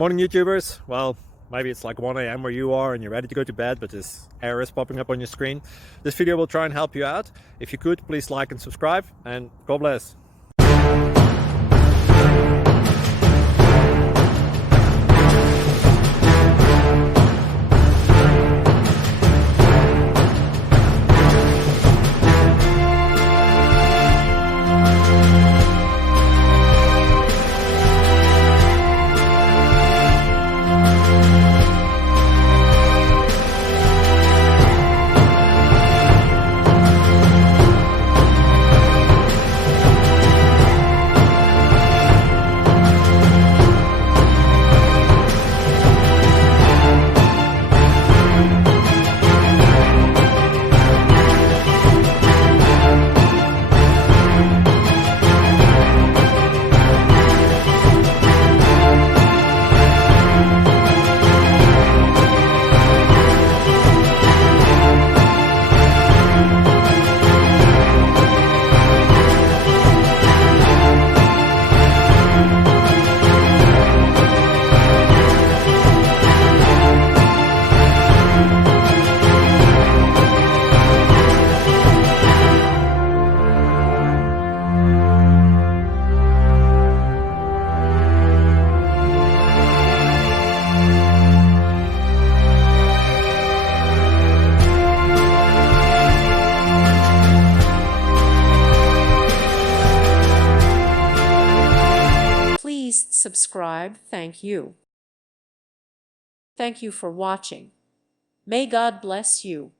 Morning YouTubers. Well, maybe it's like 1 a.m. where you are and you're ready to go to bed, but this error is popping up on your screen. This video will try and help you out. If you could, please like and subscribe, and God bless. Please subscribe. Thank you. Thank you for watching. May God bless you.